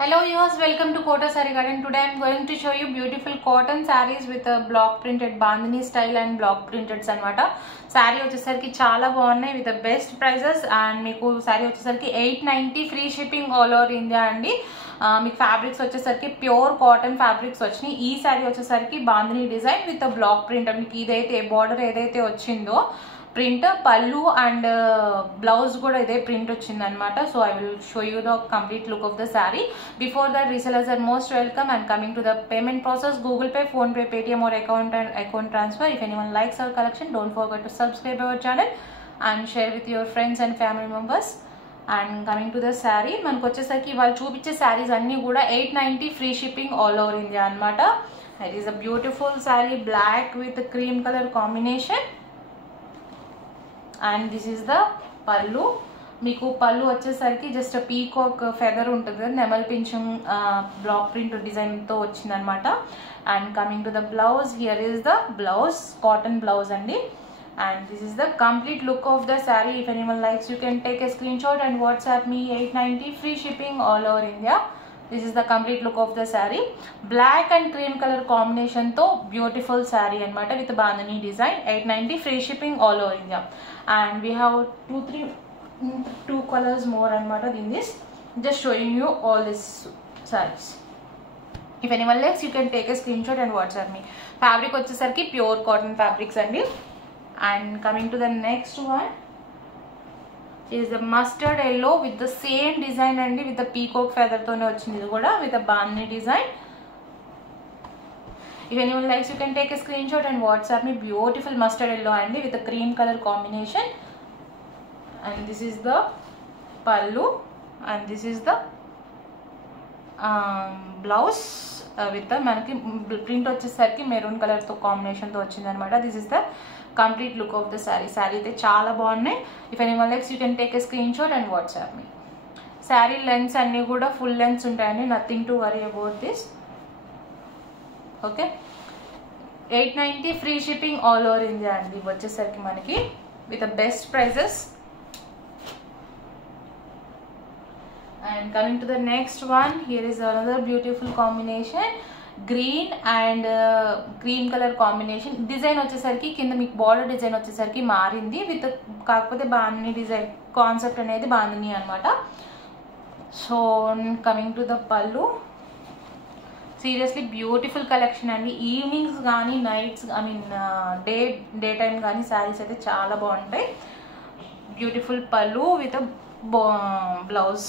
Hello viewers, welcome to Kota Saree Garden. Today I am going to show you beautiful cotton sarees with a block printed bandhani style and block printed anamata. Saree vachesariki chaala baagunnai with the best prices and meeku saree vachesariki 890 free shipping all over India andi. మీకు fabrics వచ్చేసరికి pure cotton fabrics వచ్చినాయి. ఈ సారీ వచ్చేసరికి bandhani design with black print. మీకు ఇదైతే border ఏదైతే వచ్చిందో print పళ్ళు అండ్ బ్లౌజ్ కూడా ఇదే ప్రింట్ వచ్చింది అనమాట. So I will show you the complete look of the sari. Before that resellers are most welcome and coming to the payment process, Google Pay, PhonePe పే, పేటిఎం or account transfer. If anyone likes our collection, don't forget to subscribe our channel and share with your friends and family members. And coming to the sari, మనకు వచ్చేసరికి ఇవాళ చూపించే శారీస్ అన్నీ కూడా 890 free shipping all over India అనమాట. It is a beautiful sari, black with cream colour combination. And this is the pallu. మీకు పళ్ళు వచ్చేసరికి జస్ట్ పీకాక్ ఫెదర్ ఉంటుంది, నెమల్ పింఛం బ్లాక్ ప్రింట్ డిజైన్తో వచ్చిందనమాట. And coming to the blouse, here is the blouse, cotton blouse అండి. And this is the complete look of the saree. If anyone likes, you can take a screenshot and WhatsApp me. 890 free shipping all over India. This is the complete look of the saree. Black and cream color combination to beautiful saree anamata with bandhani design. 890 free shipping all over India. And we have two colors more anamata in this. Just showing you all these sarees. If anyone likes, you can take a screenshot and WhatsApp me. Fabric vachesariki pure cotton fabrics andi. And coming to the next one is the mustard yellow with the same design and with the peacock feather tone vachindi kuda with the bandhani design. If anyone likes, you can take a screenshot and WhatsApp me. Beautiful mustard yellow and with the cream color combination. And this is the pallu and this is the blouse with the manaki print vachesariki maroon color to combination to vachindi anamata. This is the complete look of the saree. Saree అయితే చాలా బాగున్నాయి. If anyone likes, you can take a screen shot and WhatsApp me. Sari lengths అన్నీ కూడా full lengths ఉంటాయండి, nothing to worry about this. Okay, 890 free shipping all over India అండి వచ్చేసరికి మనకి with the best prices. And coming to the next one, here is another beautiful combination, green and cream colour combination. Design వచ్చేసరికి కింద మీకు border design వచ్చేసరికి మారింది with, కాకపోతే bandhani design concept అనేది బాందిని అనమాట. సో కమింగ్ టు ద పళ్ళు, సీరియస్లీ బ్యూటిఫుల్ కలెక్షన్ అండి. ఈవినింగ్స్ కానీ nights I mean day time కానీ శారీస్ అయితే చాలా బాగుంటాయి. బ్యూటిఫుల్ పళ్ళు with blouse,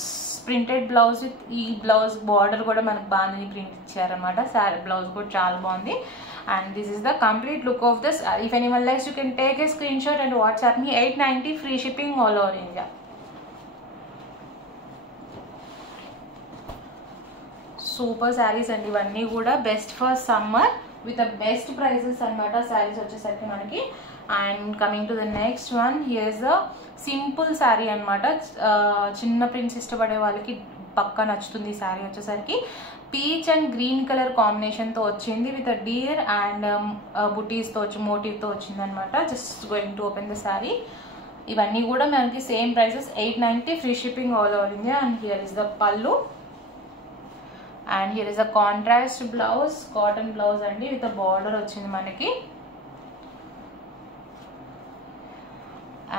printed blouse with ఈ బ్లౌజ్ బార్డర్ కూడా మనకు బాందిని ప్రింట్ ఇచ్చారనమాట. శారీ బ్లౌజ్ కూడా చాలా బాగుంది. And this is the complete look of this. If anyone likes, you can take a screen shot and WhatsApp me. 890 free shipping all over India. Super saris అండి ఇవన్నీ కూడా, best for summer with the best prices అనమాట శారీస్ వచ్చేసరికి మనకి. And coming to the next one, here is the simple sari అనమాట. చిన్న prints ఇష్టపడే వాళ్ళకి పక్కా నచ్చుతుంది ఈ శారీ వచ్చేసరికి. పీచ్ అండ్ గ్రీన్ కలర్ కాంబినేషన్తో వచ్చింది విత్ డీర్ అండ్ బుటీస్తో వచ్చి మోటివ్తో వచ్చింది అనమాట. Just going to open the sari. ఇవన్నీ కూడా మనకి same prices, 890 free shipping all over India. And here is the pallu and here is the contrast blouse, cotton blouse అండి విత్ బార్డర్ వచ్చింది మనకి.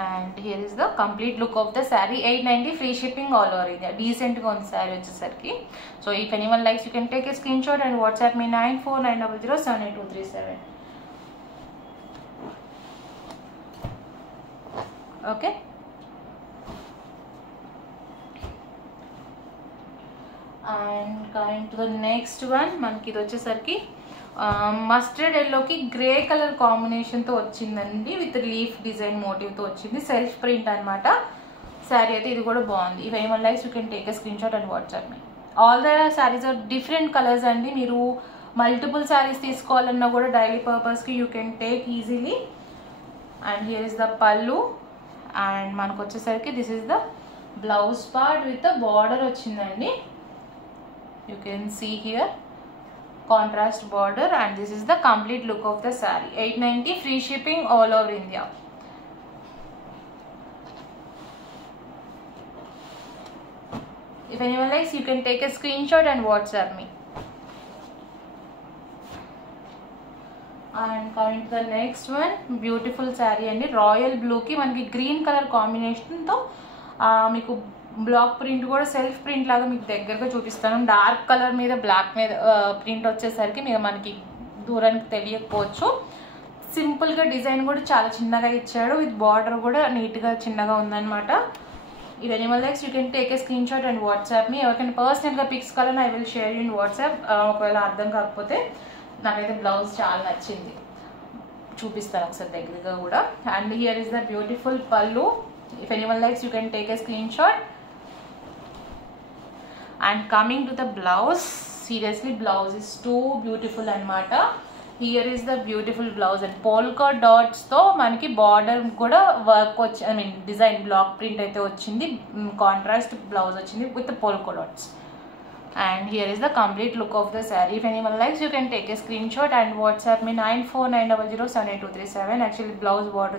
And here is the complete look of the saree. 890 free shipping all over India. Decent గా ఉంది saree వచ్చేసరికి. So if anyone likes, you can take a screenshot and WhatsApp me 9490078237. Okay. And coming to the next one, మనకి ఇది వచ్చేసరికి mustard ఎల్లోకి grey colour కాంబినేషన్తో వచ్చిందండి with leaf design మోటివ్తో వచ్చింది. సెల్ఫ్ ప్రింట్ అనమాట శారీ అయితే. ఇది కూడా బాగుంది. If anyone likes, you can take a screen shot and WhatsApp me. All the saris are different colours అండి. మీరు మల్టిపుల్ శారీస్ తీసుకోవాలన్నా కూడా డైలీ పర్పస్కి you can take easily. And here is the pallu and మనకు వచ్చేసరికి this is the blouse part with the border వచ్చిందండి. You can see here contrast border and this is the complete look of the saree. 890 free shipping all over India. If anyone likes, you can take a screenshot and WhatsApp me. And coming to the next one, beautiful saree అండి. Royal బ్లూకి మనకి green colour కాంబినేషన్తో మీకు black print కూడా self print లాగా మీకు దగ్గరగా చూపిస్తాను. డార్క్ కలర్ మీద బ్లాక్ మీద ప్రింట్ వచ్చేసరికి మీకు మనకి దూరానికి తెలియకపోవచ్చు. సింపుల్గా డిజైన్ కూడా చాలా చిన్నగా ఇచ్చాడు. విత్ బార్డర్ కూడా నీట్గా చిన్నగా ఉందన్నమాట. If anyone likes, you can take a screenshot and WhatsApp me. ఎవరికైనా పర్సనల్గా పిక్స్ కావాలని I will share you in WhatsApp. ఒకవేళ అర్థం కాకపోతే నాకైతే బ్లౌజ్ చాలా నచ్చింది, చూపిస్తాను ఒకసారి దగ్గరగా కూడా. And here is the beautiful pallu. If anyone likes, you can take a screen shot. And coming to the blouse, seriously blouse is too beautiful అనమాట. Here is the beautiful blouse and polka డాట్స్తో మనకి border కూడా work వచ్చి design black print అయితే వచ్చింది. Contrast blouse వచ్చింది with polka dots. And here is the complete look of the saree. If anyone likes, you can take a screenshot and WhatsApp me 9490078237. Actually blouse border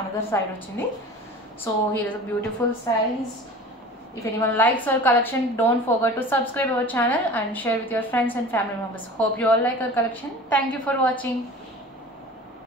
another side ochindi. So here is a beautiful sarees. If anyone likes our collection, don't forget to subscribe our channel and share with your friends and family members. Hope you all like our collection. Thank you for watching.